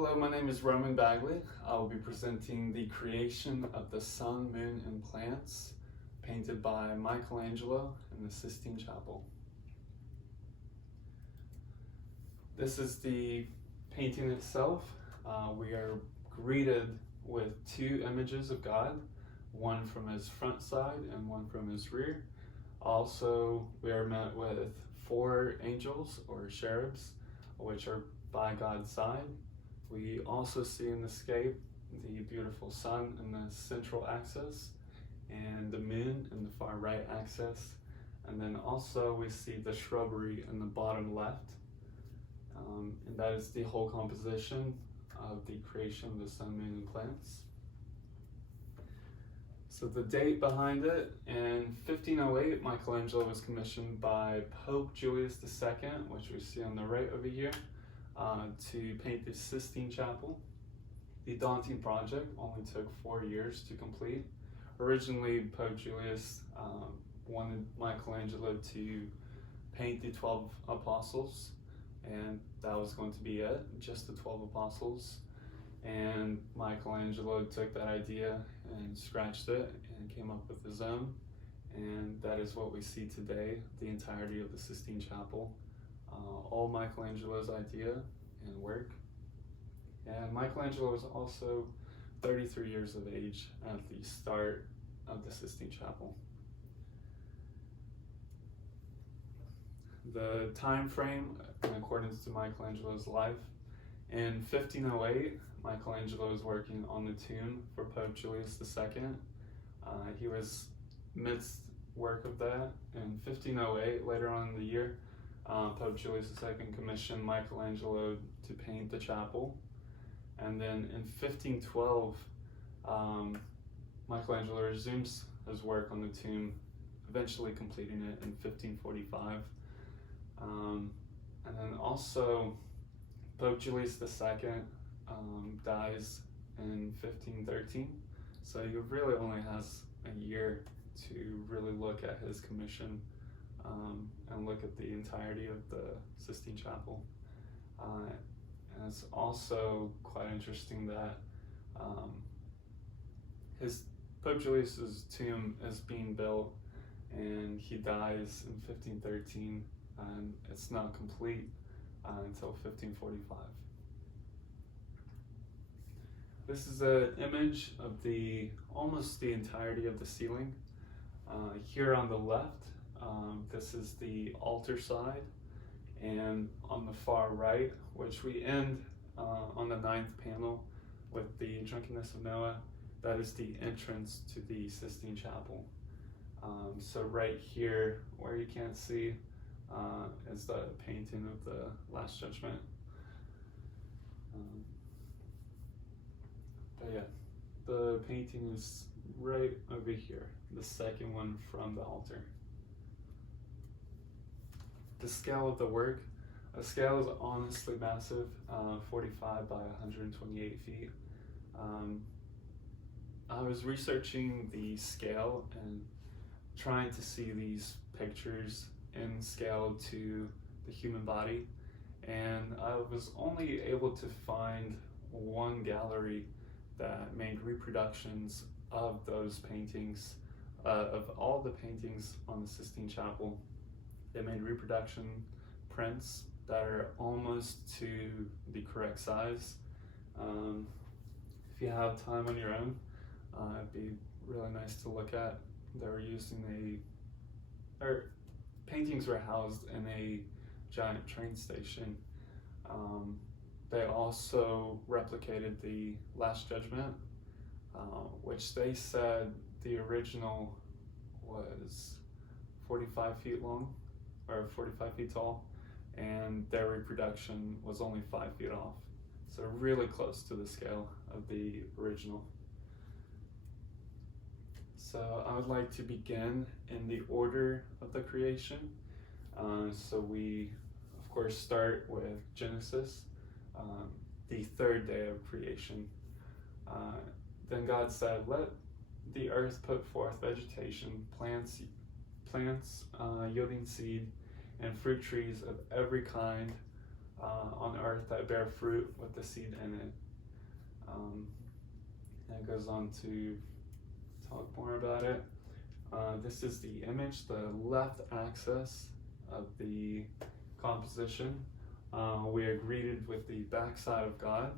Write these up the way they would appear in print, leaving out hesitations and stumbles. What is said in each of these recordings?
Hello, my name is Roman Bagley. I will be presenting the creation of the sun, moon, and plants painted by Michelangelo in the Sistine Chapel. This is the painting itself. We are greeted with two images of God, one from his front side and one from his rear. Also, we are met with four angels or cherubs, which are by God's side. We also see in the scape the beautiful sun in the central axis and the moon in the far right axis. And then also we see the shrubbery in the bottom left. And that is the whole composition of the creation of the sun, moon, and plants. So the date behind it, in 1508, Michelangelo was commissioned by Pope Julius II, which we see on the right over here, to paint the Sistine Chapel. The daunting project only took 4 years to complete. Originally, Pope Julius wanted Michelangelo to paint the 12 apostles, and that was going to be it, just the 12 apostles. And Michelangelo took that idea and scratched it and came up with his own, and that is what we see today, the entirety of the Sistine Chapel. All Michelangelo's idea and work. And Michelangelo was also 33 years of age at the start of the Sistine Chapel. The time frame, in accordance to Michelangelo's life, in 1508, Michelangelo was working on the tomb for Pope Julius II. He was midst work of that. In 1508, later on in the year, Pope Julius II commissioned Michelangelo to paint the chapel. And then in 1512, Michelangelo resumes his work on the tomb, eventually completing it in 1545. And then also, Pope Julius II dies in 1513. So he really only has a year to really look at his commission and look at the entirety of the Sistine Chapel. And it's also quite interesting that Pope Julius's tomb is being built, and he dies in 1513, and it's not complete until 1545. This is an image of almost the entirety of the ceiling. Here on the left, this is the altar side, and on the far right, which we end on the 9th panel with the drunkenness of Noah, that is the entrance to the Sistine Chapel. So right here, where you can't see, is the painting of the Last Judgment. But yeah, the painting is right over here, the second one from the altar. The scale of the work, the scale is honestly massive, 45 by 128 feet. I was researching the scale and trying to see these pictures in scale to the human body, and I was only able to find one gallery that made reproductions of those paintings, of all the paintings on the Sistine Chapel. They made reproduction prints that are almost to the correct size. If you have time on your own, it'd be really nice to look at. They were using paintings were housed in a giant train station. They also replicated the Last Judgment, which they said the original was 45 feet long, or 45 feet tall, and their reproduction was only 5 feet off. So really close to the scale of the original. So I would like to begin in the order of the creation. So we, of course, start with Genesis, the third day of creation. Then God said, "Let the earth put forth vegetation, plants yielding seed, and fruit trees of every kind, on earth that bear fruit with the seed in it. And it goes on to talk more about it. This is the image, the left axis of the composition. We are greeted with the backside of God.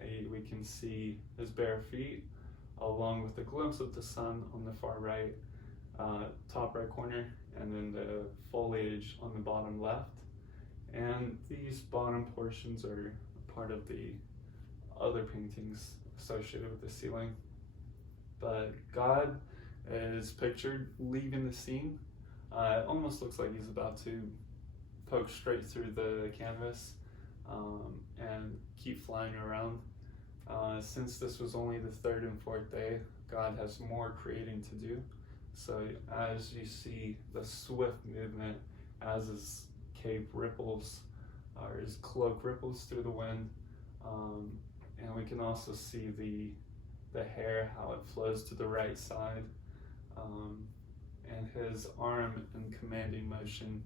We can see his bare feet, along with a glimpse of the sun on the far right, top right corner, and then the foliage on the bottom left. And these bottom portions are part of the other paintings associated with the ceiling. But God is pictured leaving the scene. It almost looks like he's about to poke straight through the canvas and keep flying around. Since this was only the third and fourth day, God has more creating to do. So as you see the swift movement, as his cape ripples, or his cloak ripples through the wind, and we can also see the hair, how it flows to the right side, and his arm in commanding motion,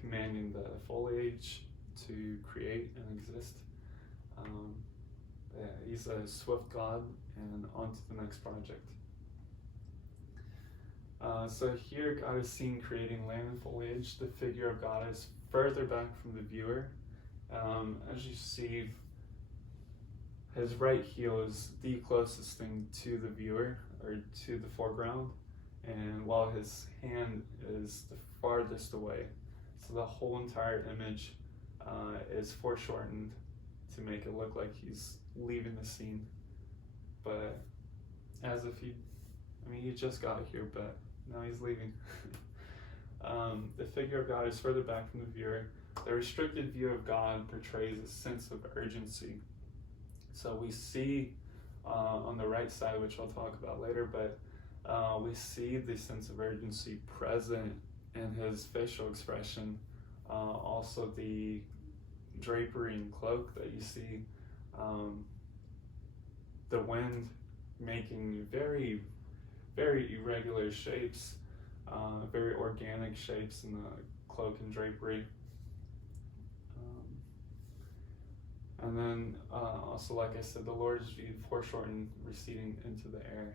commanding the foliage to create and exist. Yeah, he's a swift God, and on to the next project. So here God is seen creating land and foliage. The figure of God is further back from the viewer. As you see, his right heel is the closest thing to the viewer, or to the foreground, and while his hand is the farthest away. So the whole entire image is foreshortened to make it look like he's leaving the scene, but as if he just got here, but now he's leaving. The figure of God is further back from the viewer. The restricted view of God portrays a sense of urgency. So we see on the right side, which I'll talk about later, but we see the sense of urgency present in his facial expression. Also the drapery and cloak that you see, the wind making very, very irregular shapes, very organic shapes in the cloak and drapery. And then also, like I said, the Lord is viewed foreshortened, receding into the air.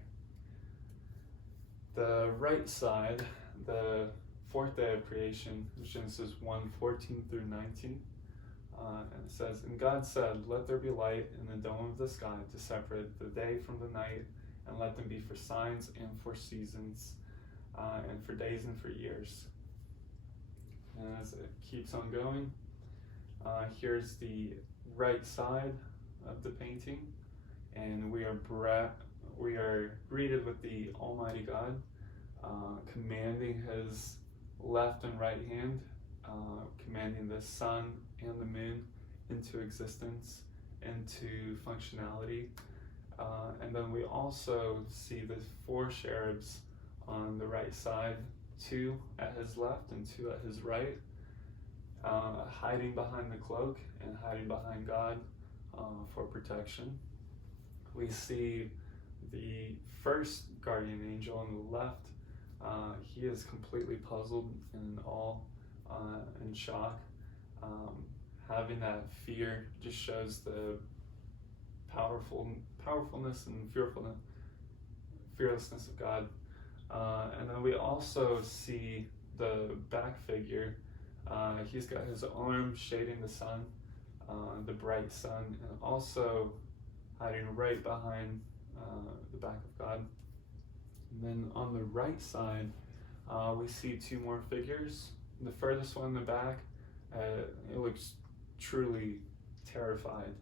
The right side, the fourth day of creation, Genesis 1:14 through 19. And it says, "And God said, let there be light in the dome of the sky to separate the day from the night, and let them be for signs and for seasons, and for days and for years." And as it keeps on going, here's the right side of the painting, and we are greeted with the Almighty God, commanding his left and right hand, commanding the sun and the moon into existence, into functionality. And then we also see the 4 cherubs on the right side, 2 at his left and 2 at his right, hiding behind the cloak and hiding behind God for protection. We see the first guardian angel on the left. He is completely puzzled and in awe, and shock. Having that fear just shows the powerfulness and fearlessness of God. And then we also see the back figure. He's got his arm shading the sun, the bright sun, and also hiding right behind the back of God. And then on the right side, we see 2 more figures. The furthest one in the back, it looks truly terrified.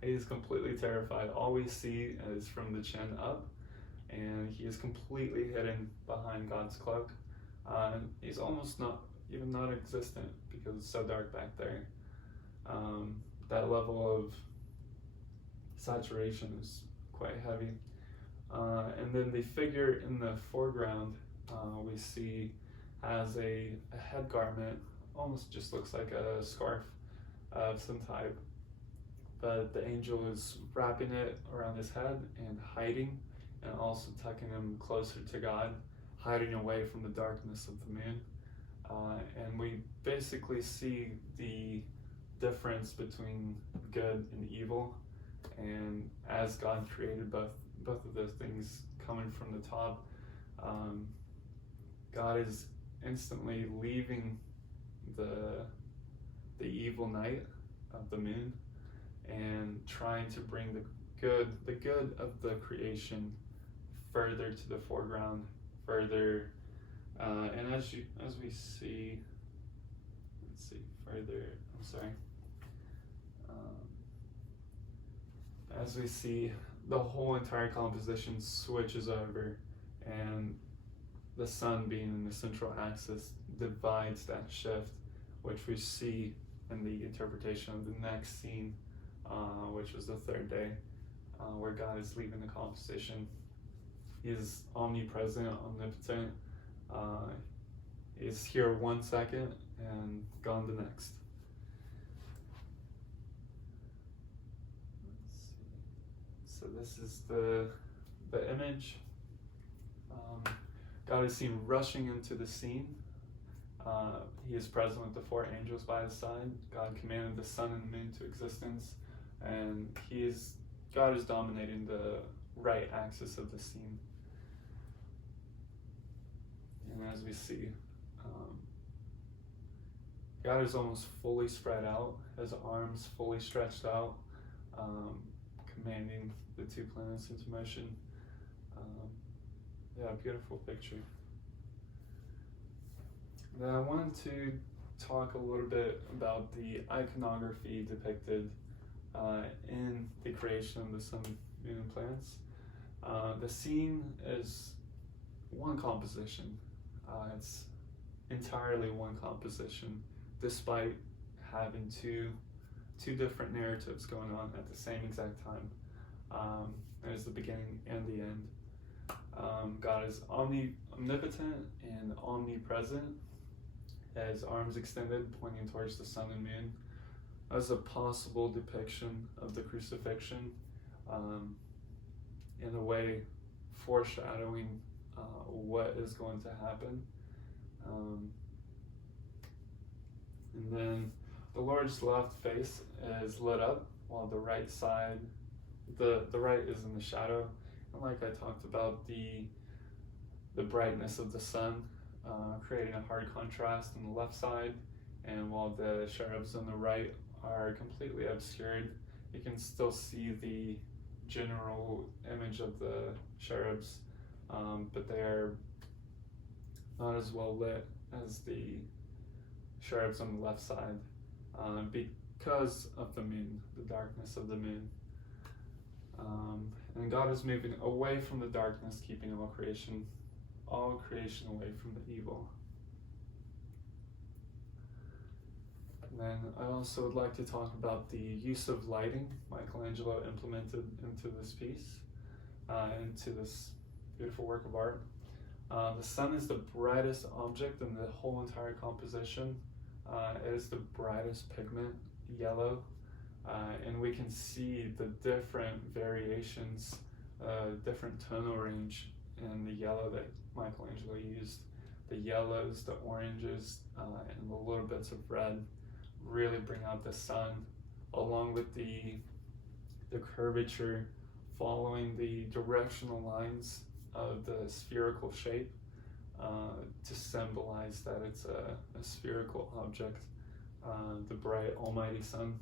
He's completely terrified. All we see is from the chin up, and he is completely hidden behind God's cloak. He's almost not existent because it's so dark back there. That level of saturation is quite heavy. And then the figure in the foreground, we see has a head garment, almost just looks like a scarf of some type, but the angel is wrapping it around his head and hiding, and also tucking him closer to God, hiding away from the darkness of the moon. And we basically see the difference between good and evil. And as God created both of those things coming from the top, God is instantly leaving the evil night of the moon and trying to bring the good of the creation further to the foreground, further, and as we see, let's see further. I'm sorry. As we see, the whole entire composition switches over, and the sun being in the central axis divides that shift, which we see in the interpretation of the next scene, which was the third day, where God is leaving the composition. He is omnipresent, omnipotent. Is here 1 second and gone the next. So this is the image. God is seen rushing into the scene. He is present with the 4 angels by his side. God commanded the sun and the moon to existence, and God is dominating the right axis of the scene. And as we see, God is almost fully spread out, his arms fully stretched out, commanding the 2 planets into motion. Beautiful picture. Then I wanted to talk a little bit about the iconography depicted in the creation of the sun, moon, and planets. The scene is one composition. It's entirely one composition, despite having two different narratives going on at the same exact time. There's the beginning and the end. God is omnipotent and omnipresent, his arms extended, pointing towards the sun and moon, as a possible depiction of the crucifixion, in a way foreshadowing what is going to happen. And then the Lord's left face is lit up, while the right side, the right is in the shadow. And like I talked about, the brightness of the sun creating a hard contrast on the left side, and while the cherubs on the right are completely obscured, you can still see the general image of the cherubs, but they are not as well lit as the cherubs on the left side, because of the moon, the darkness of the moon. And God is moving away from the darkness, keeping all creation away from the evil. And then I also would like to talk about the use of lighting Michelangelo implemented into this piece, into this beautiful work of art. The sun is the brightest object in the whole entire composition. It is the brightest pigment, yellow, and we can see the different variations, different tonal range in the yellow that Michelangelo used. The yellows, the oranges, and the little bits of red really bring out the sun, along with the curvature following the directional lines of the spherical shape, to symbolize that it's a spherical object, the bright almighty sun.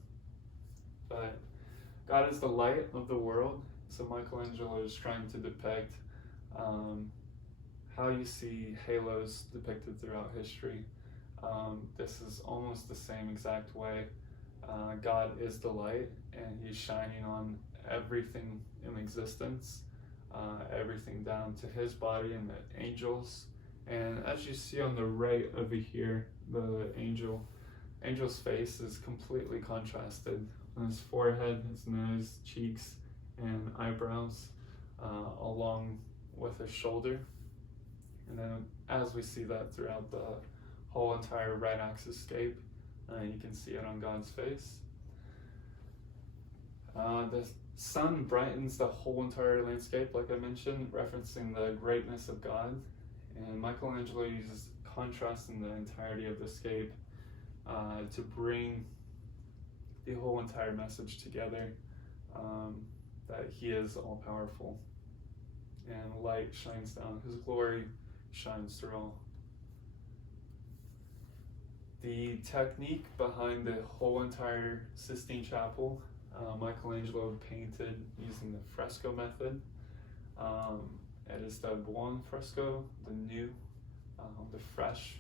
But God is the light of the world, so Michelangelo is trying to depict how you see halos depicted throughout history. This is almost the same exact way. God is the light, and he's shining on everything in existence, everything down to his body and the angels. And as you see on the right over here, the angel's face is completely contrasted on his forehead, his nose, cheeks, and eyebrows, along with his shoulder. And then as we see that throughout the whole entire right axis scape, you can see it on God's face. The sun brightens the whole entire landscape, like I mentioned, referencing the greatness of God. And Michelangelo uses contrasting the entirety of the scape to bring the whole entire message together, that He is all powerful and light shines down. His glory shines through all. The technique behind the whole entire Sistine Chapel, Michelangelo painted using the fresco method. It is the buon fresco, the new, the fresh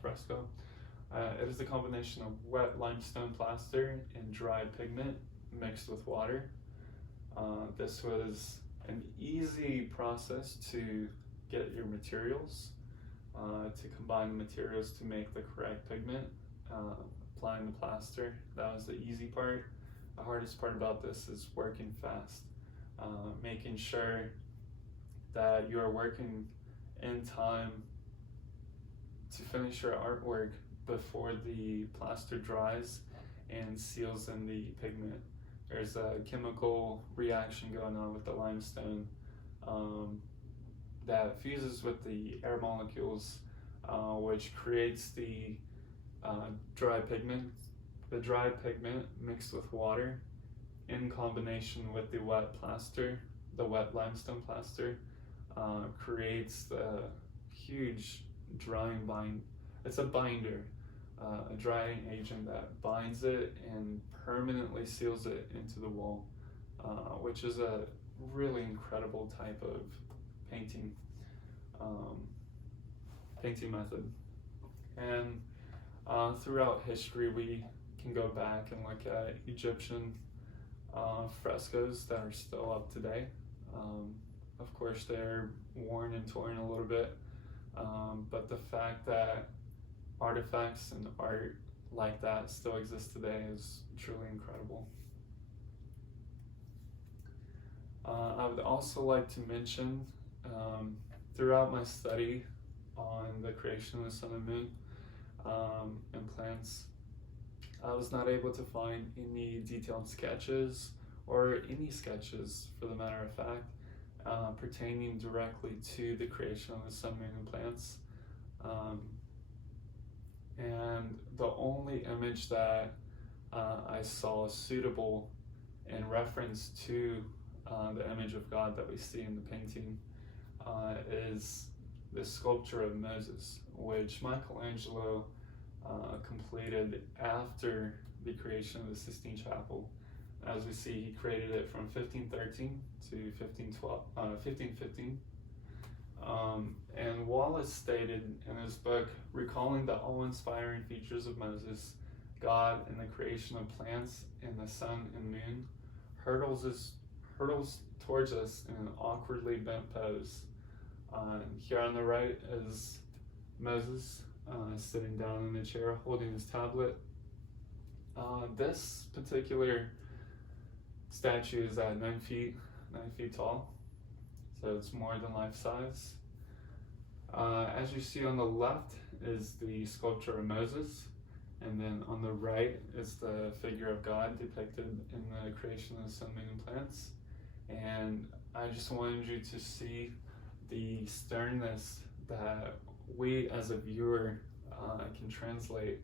fresco. It is a combination of wet limestone plaster and dry pigment mixed with water. This was an easy process to get your materials, to combine the materials to make the correct pigment, applying the plaster. That was the easy part. The hardest part about this is working fast, making sure that you are working in time to finish your artwork before the plaster dries and seals in the pigment. There's a chemical reaction going on with the limestone that fuses with the air molecules, which creates the dry pigment. The dry pigment mixed with water in combination with the wet plaster, the wet limestone plaster, creates the huge drying bind. It's a binder, a drying agent that binds it and permanently seals it into the wall, which is a really incredible type of painting method. And throughout history, we can go back and look at Egyptian frescoes that are still up today. Of course, they're worn and torn a little bit, but the fact that artifacts and art like that still exist today is truly incredible. I would also like to mention, throughout my study on the creation of the sun and moon and plants, I was not able to find any detailed sketches, or any sketches for the matter of fact, pertaining directly to the creation of the sun, moon, and plants. And the only image that I saw suitable in reference to the image of God that we see in the painting is the sculpture of Moses, which Michelangelo completed after the creation of the Sistine Chapel. As we see, he created it from 1513 to 1515. And Wallace stated in his book, recalling the awe-inspiring features of Moses, God in the creation of plants and the sun and moon hurtles towards us in an awkwardly bent pose. Here on the right is Moses sitting down in a chair holding his tablet. This particular statue is at 9 feet tall, so it's more than life size. As you see on the left is the sculpture of Moses, and then on the right is the figure of God depicted in the creation of the sun, moon, and plants. And I just wanted you to see the sternness that we as a viewer can translate.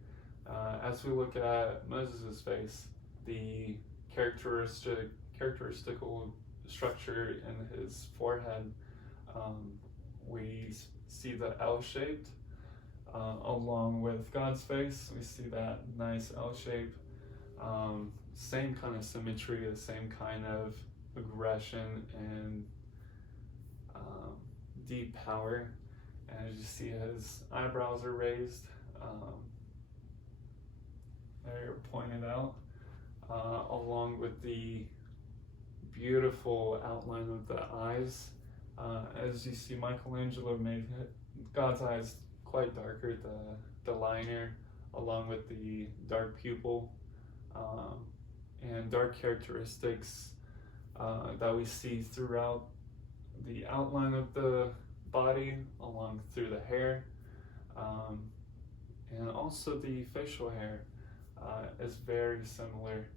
As we look at Moses' face, the characteristical structure in his forehead, we see the L-shaped, along with God's face, we see that nice L shape, same kind of symmetry, the same kind of aggression and deep power. And as you see, his eyebrows are raised, they're pointed out, along with the beautiful outline of the eyes. As you see, Michelangelo made God's eyes quite darker, the liner, along with the dark pupil, and dark characteristics that we see throughout the outline of the body, along through the hair, and also the facial hair is very similar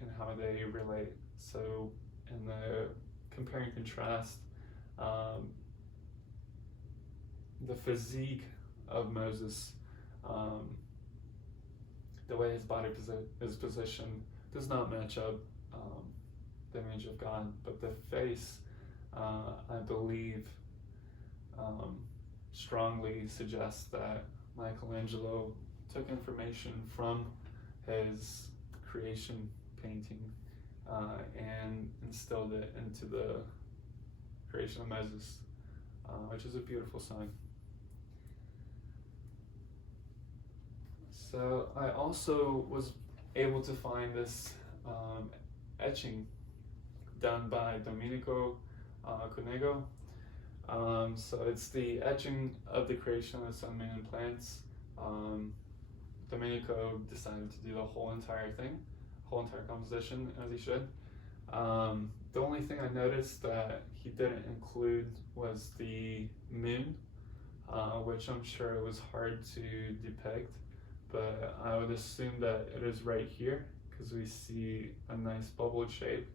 in how they relate. So in the compare and contrast, the physique of Moses, the way his body is positioned, does not match up the image of God, but the face, I believe, strongly suggests that Michelangelo took information from his creation painting and instilled it into the creation of Moses, which is a beautiful sign. So I also was able to find this etching done by Domenico Cunego. So it's the etching of the creation of the sun, moon, and plants. Domenico decided to do the whole entire thing, whole entire composition, as he should. The only thing I noticed that he didn't include was the moon, which I'm sure it was hard to depict, but I would assume that it is right here because we see a nice bubble shape.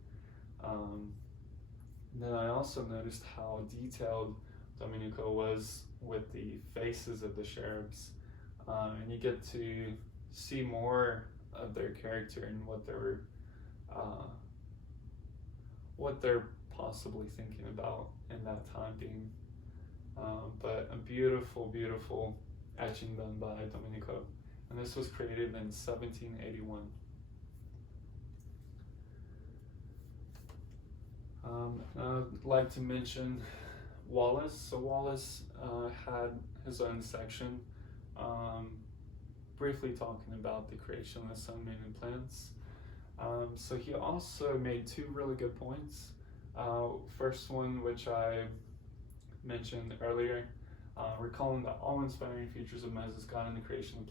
Then I also noticed how detailed Domenico was with the faces of the cherubs, and you get to see more of their character and what they're possibly thinking about in that time being. But a beautiful, beautiful etching done by Domenico, and this was created in 1781. I'd like to mention Wallace. So Wallace had his own section, briefly talking about the creation of the sun, moon, and plants. So he also made two really good points. First one, which I mentioned earlier, recalling the awe-inspiring features of Moses, God in the creation of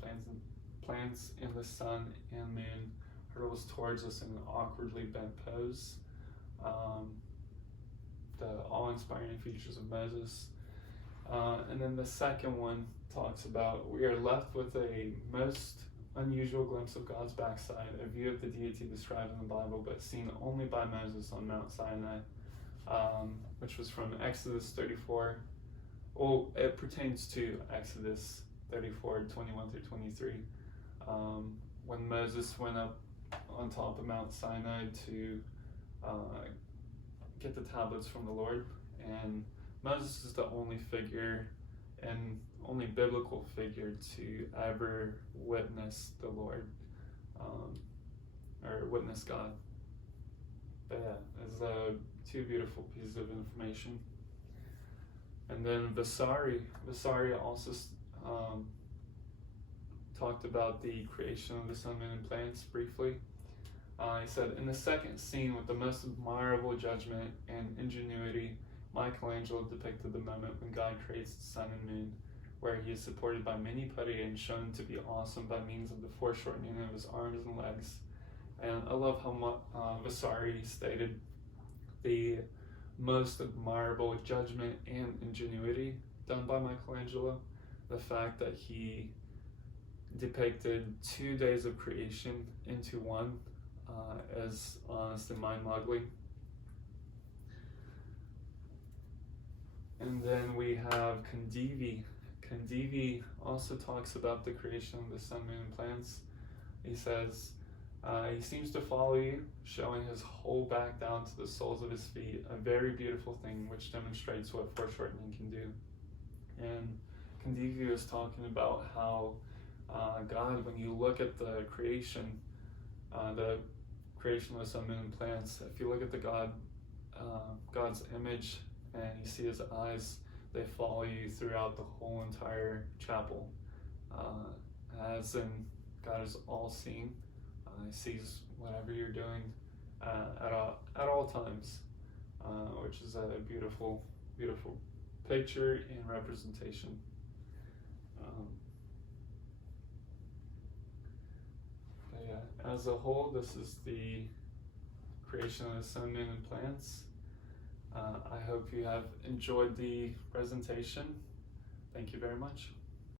plants in the sun and moon hurtles towards us in an awkwardly bent pose. The awe-inspiring features of Moses. And then the second one talks about we are left with a most unusual glimpse of God's backside, a view of the deity described in the Bible, but seen only by Moses on Mount Sinai, which was from Exodus 34. Well, it pertains to Exodus 34, 21 through 23, when Moses went up on top of Mount Sinai to get the tablets from the Lord, and Moses is the only figure and only biblical figure to ever witness the Lord, or witness God. But yeah, it's two beautiful pieces of information. And then Vasari also talked about the creation of the sun, moon, and plants briefly. He said, in the second scene, with the most admirable judgment and ingenuity, Michelangelo depicted the moment when God creates the sun and moon, where he is supported by many putty and shown to be awesome by means of the foreshortening of his arms and legs. And I love how Vasari stated the most admirable judgment and ingenuity done by Michelangelo. The fact that he depicted 2 days of creation into one is honestly mind-boggling. And then we have Condivi. Condivi also talks about the creation of the sun, moon, and plants. He says, he seems to follow you, showing his whole back down to the soles of his feet, a very beautiful thing which demonstrates what foreshortening can do. And Condivi is talking about how God, when you look at the creation of the sun, moon, and plants, if you look at God's image and you see his eyes, they follow you throughout the whole entire chapel. As in, God is all-seeing. He sees whatever you're doing at all times, which is a beautiful, beautiful picture and representation. But yeah, as a whole, this is the creation of the sun, moon, and plants. I hope you have enjoyed the presentation. Thank you very much.